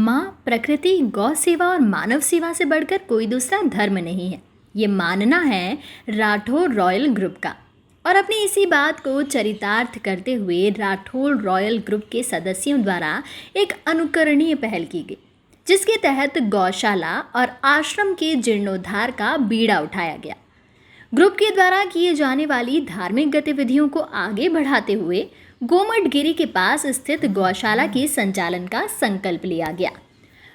माँ प्रकृति, गौ सेवा और मानव सेवा से बढ़कर कोई दूसरा धर्म नहीं है, ये मानना है राठौर रॉयल ग्रुप का। और अपनी इसी बात को चरितार्थ करते हुए राठौर रॉयल ग्रुप के सदस्यों द्वारा एक अनुकरणीय पहल की गई, जिसके तहत गौशाला और आश्रम के जीर्णोद्धार का बीड़ा उठाया गया। ग्रुप के द्वारा किए जाने वाली धार्मिक गतिविधियों को आगे बढ़ाते हुए गोमटगिरी के पास स्थित गौशाला के संचालन का संकल्प लिया गया।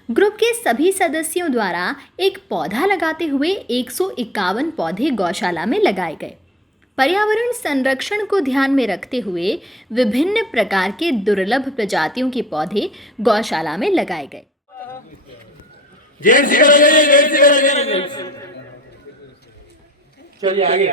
ग्रुप के सभी सदस्यों द्वारा एक पौधा लगाते हुए 151 पौधे गौशाला में लगाए गए। पर्यावरण संरक्षण को ध्यान में रखते हुए विभिन्न प्रकार के दुर्लभ प्रजातियों के पौधे गौशाला में लगाए गए। चलिए आगे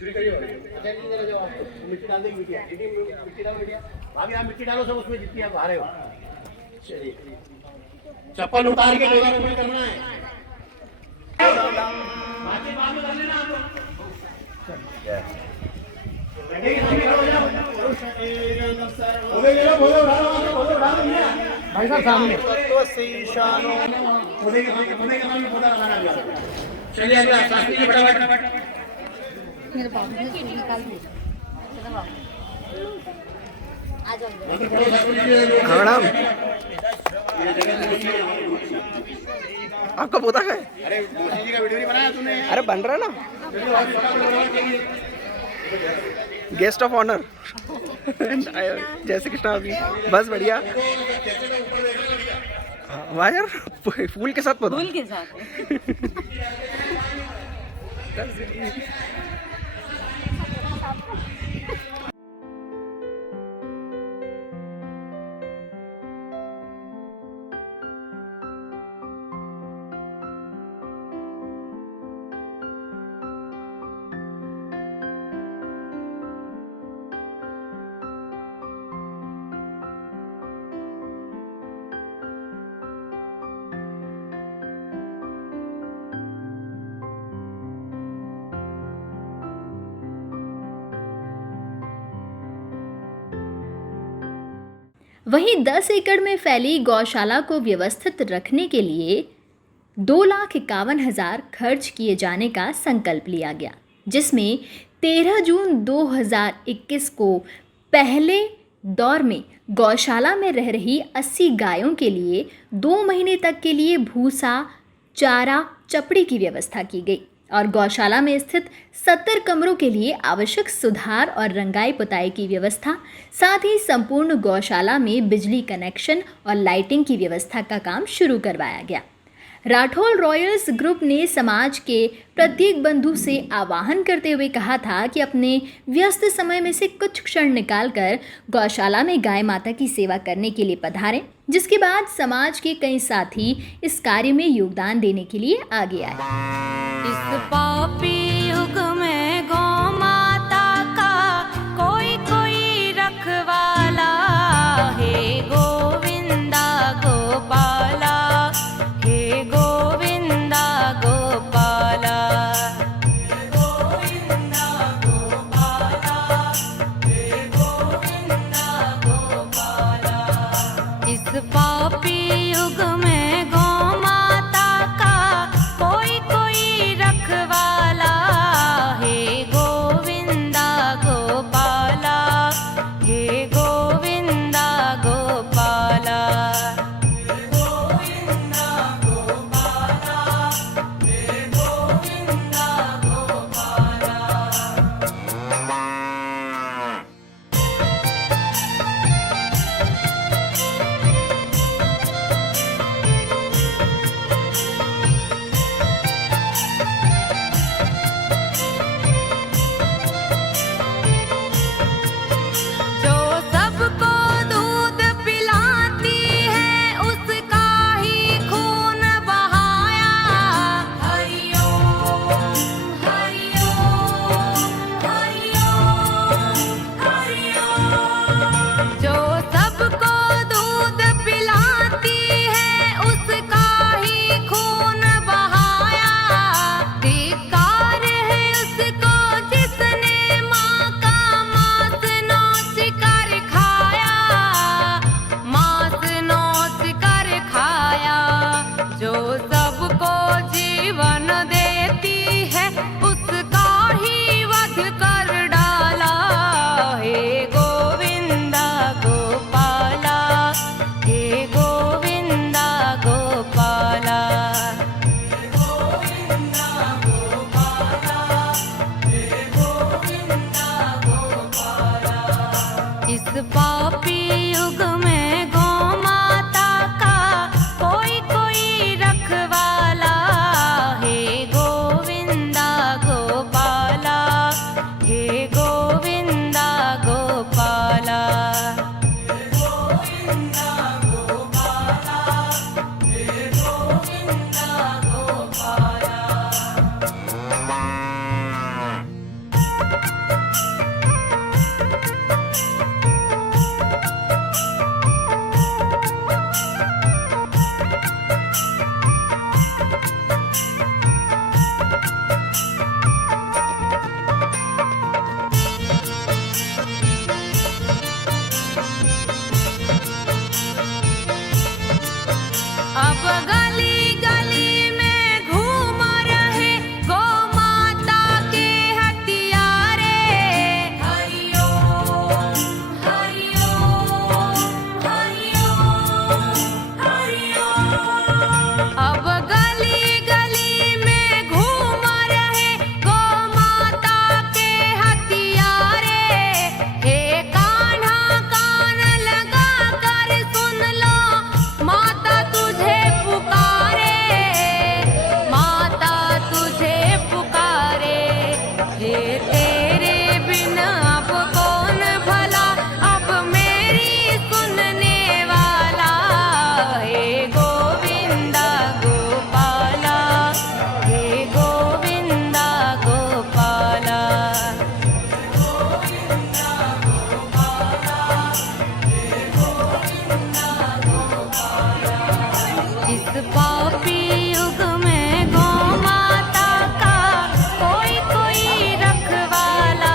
शुरू करिए। मिट्टी डाल देगी, मिट्टी डालो बेटिया, भाभी आप मिट्टी डालो सब उसमें जितनी आप आ रहे हो। चलिए चप्पल उतार के रोजारोपण करना है। भाई साहब सामने चलिए अगला शास्त्री जी फटाफट मेरे बाबू ने निकाल दिया। चलो बाबू आ जाओ। मैडम आपका पोता का है? अरे मोदी जी का वीडियो नहीं बनाया तूने? अरे बन रहा है ना, गेस्ट ऑफ ऑनर। जय श्री कृष्णा। अभी बस बढ़िया। वाह यार, फूल के साथ पौधा। फूल के साथ वहीं 10 एकड़ में फैली गौशाला को व्यवस्थित रखने के लिए 2,51,000 खर्च किए जाने का संकल्प लिया गया, जिसमें 13 जून 2021 को पहले दौर में गौशाला में रह रही 80 गायों के लिए 2 महीने तक के लिए भूसा, चारा, चपड़ी की व्यवस्था की गई और गौशाला में स्थित 70 कमरों के लिए आवश्यक सुधार और रंगाई पुताई की व्यवस्था, साथ ही संपूर्ण गौशाला में बिजली कनेक्शन और लाइटिंग की व्यवस्था का काम शुरू करवाया गया। राठौर रॉयल्स ग्रुप ने समाज के प्रत्येक बंधु से आह्वान करते हुए कहा था कि अपने व्यस्त समय में से कुछ क्षण निकालकर गौशाला में गाय माता की सेवा करने के लिए पधारें, जिसके बाद समाज के कई साथी इस कार्य में योगदान देने के लिए आगे आए। इस पापी युग में गौ माता का कोई कोई रखवाला, हे गोविंदा गोपाला, हे गोविंदा गोपाला, गोविंदा गोपाला, हे गोविंदा गोपाला। इस पापी युग में गौ माता का कोई कोई रखवाला, हे तेरे बिन अब कौन भला, अब मेरी सुनने वाला। हे गोविंदा गोपाला, हे गोविंदा गोपाला। इस पापी युग में गौ माता का कोई कोई रखवाला।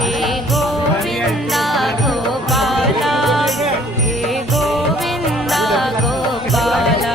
हे गोविंदा गोपाला, हे गोविंदा गोपाला।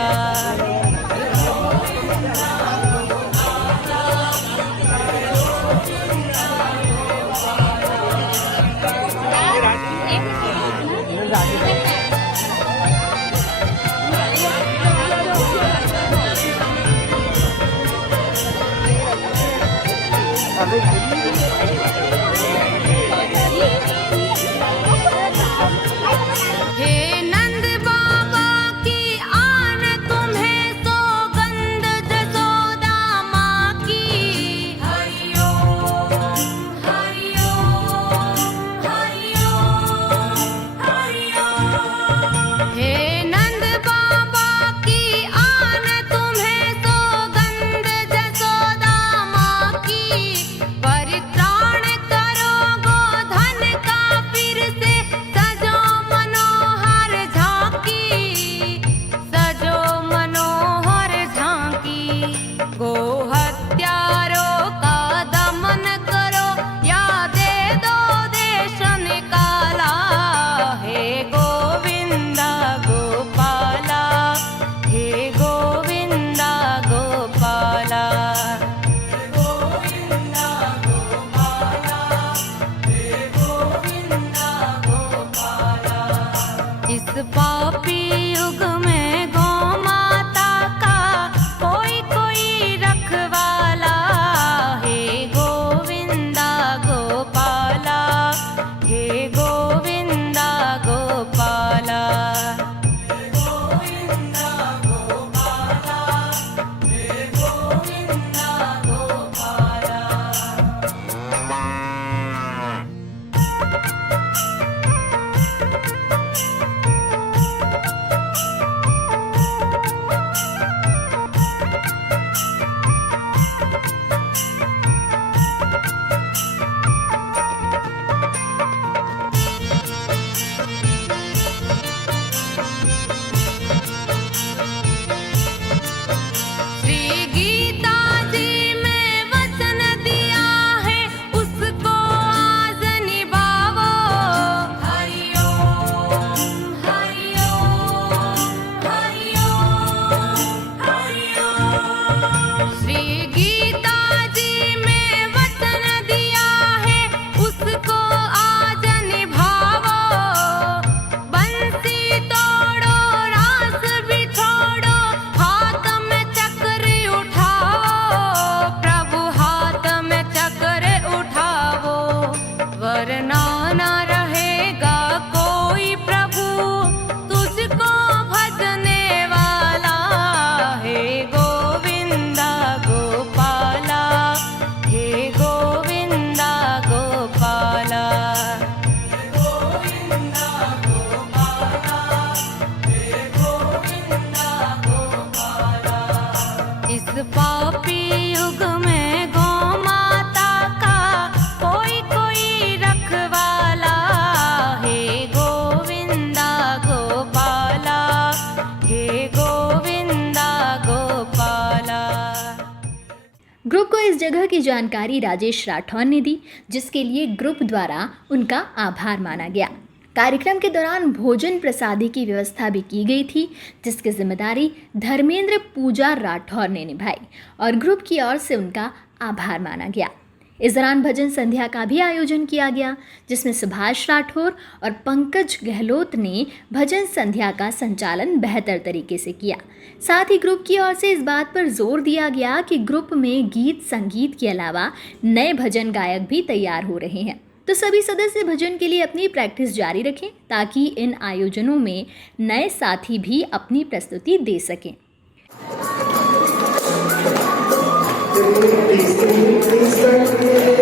हे नंद बाबा की आन तुम्हें सौगंध जसोदा माँ की। हरि ओम हरि ओम हरि ओम हरि ओम। हे नंद बाबा की आन तुम्हें सौगंध जसोदा माँ की। परित्राण करो गोधन का फिर से सजो मनोहर झांकी, सजो मनोहर झांकी। गो हत्यारों का दमन करो या दे दो देश निकाला। हे गोविंदा गोपाला, हे गोविंदा गोपाला। इस पापी युग में गौ माता का कोई कोई रखवाला। हे गोविंदा गोपाला, हे गोविंदा गोपाला। श्री गीता जी में वचन दिया है, उसको आज निभाओ। हरि ओम हरि ओम हरि ओम हरि ओम। श्री गीता जी में वचन दिया है, उसको आज निभाओ। बंसी तोड़ो रास भी छोड़ो, हाथ में चक्र उठाओ। प्रभु हाथ में चक्र उठाओ, वरना न रहेगा कोई प्रभु तुझको भजने वाला। हे गोविंदा गोपाला, हे गोविंदा गोपाला। इस पापी युग में गौ माता का कोई कोई रखवाला। हे गोविंदा गोपाला, हे गोविंदा गोपाला। ग्रुप को इस जगह की जानकारी राजेश राठौर ने दी, जिसके लिए ग्रुप द्वारा उनका आभार माना गया। कार्यक्रम के दौरान भोजन प्रसादी की व्यवस्था भी की गई थी, जिसकी जिम्मेदारी धर्मेंद्र पूजा राठौर ने निभाई और ग्रुप की ओर से उनका आभार माना गया। इस दौरान भजन संध्या का भी आयोजन किया गया, जिसमें सुभाष राठौर और पंकज गहलोत ने भजन संध्या का संचालन बेहतर तरीके से किया। साथ ही ग्रुप की ओर से इस बात पर जोर दिया गया कि ग्रुप में गीत संगीत के अलावा नए भजन गायक भी तैयार हो रहे हैं, तो सभी सदस्य भजन के लिए अपनी प्रैक्टिस जारी रखें ताकि इन आयोजनों में नए साथी भी अपनी प्रस्तुति दे सकें। Please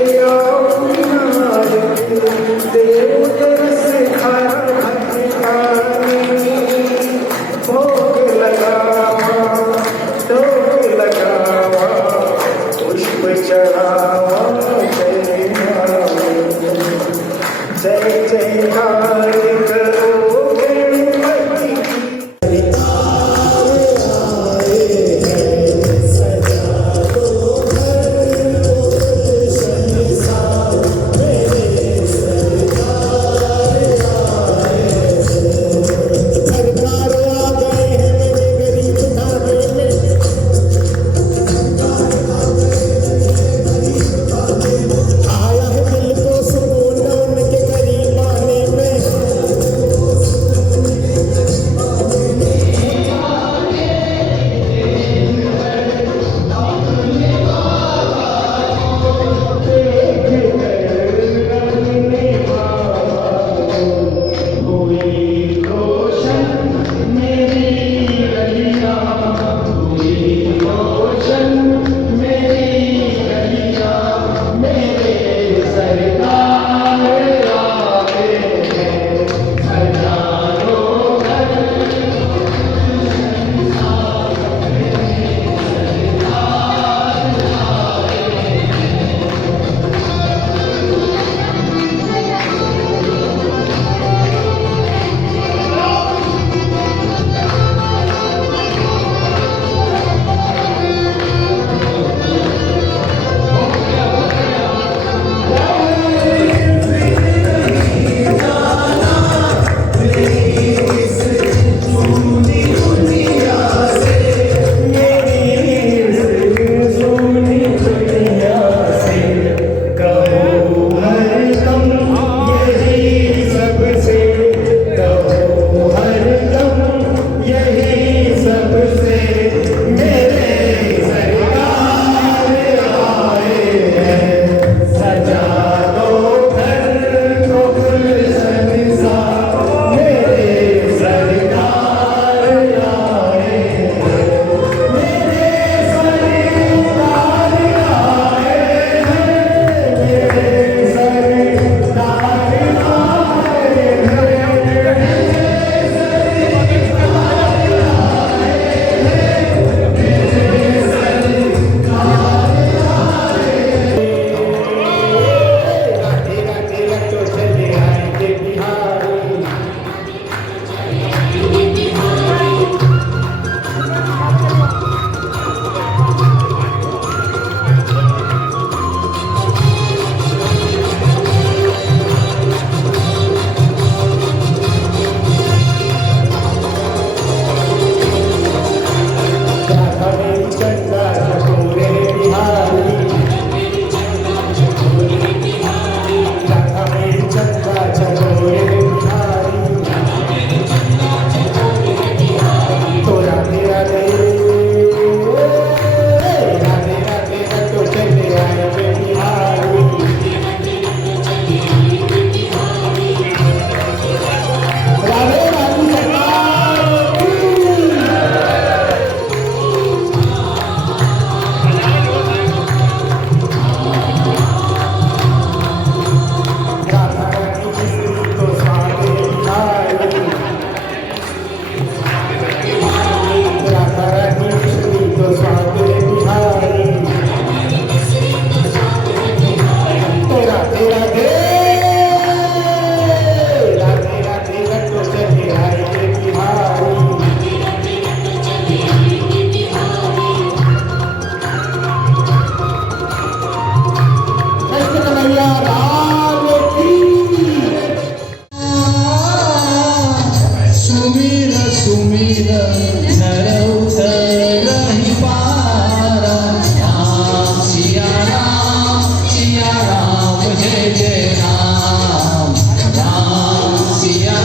जय जय राम राम सिया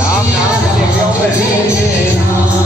राम राम जय जय राम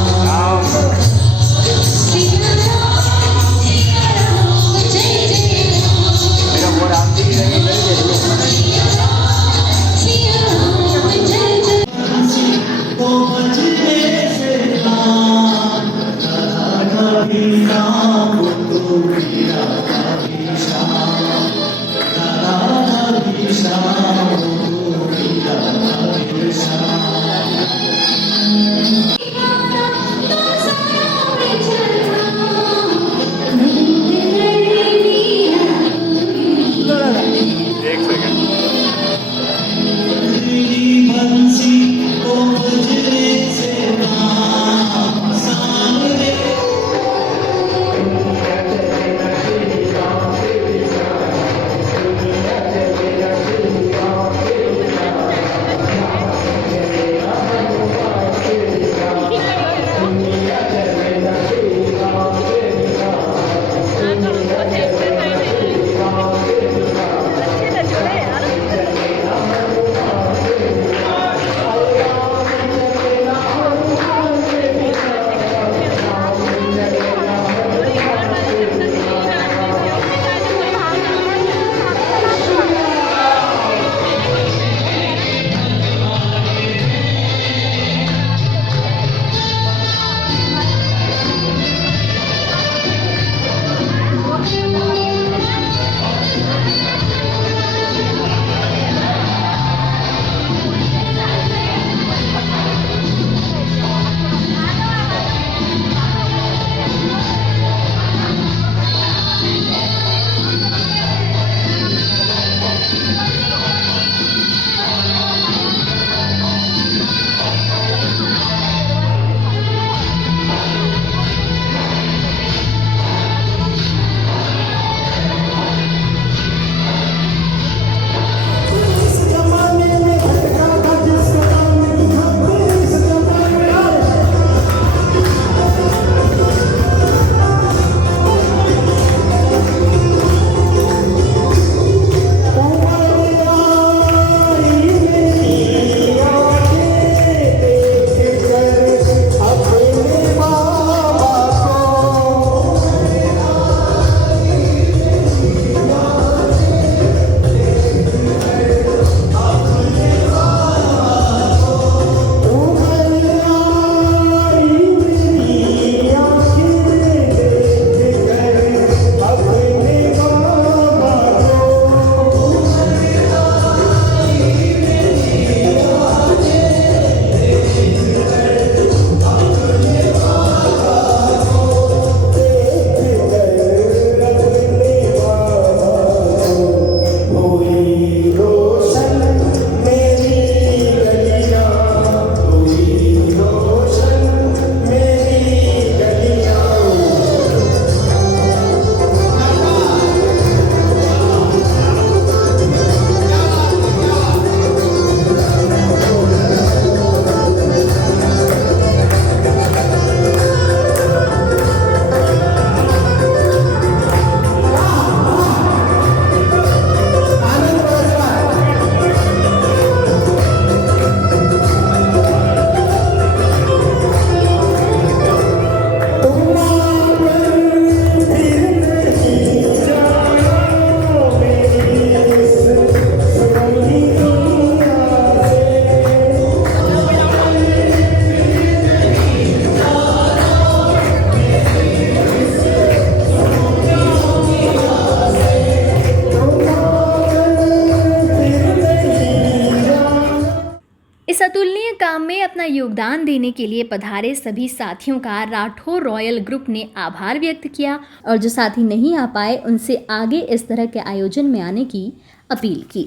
इस अतुलनीय काम में अपना योगदान देने के लिए पधारे सभी साथियों का राठौर रॉयल ग्रुप ने आभार व्यक्त किया और जो साथी नहीं आ पाए उनसे आगे इस तरह के आयोजन में आने की अपील की।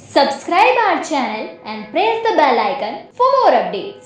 Subscribe our channel and press the bell icon for more updates.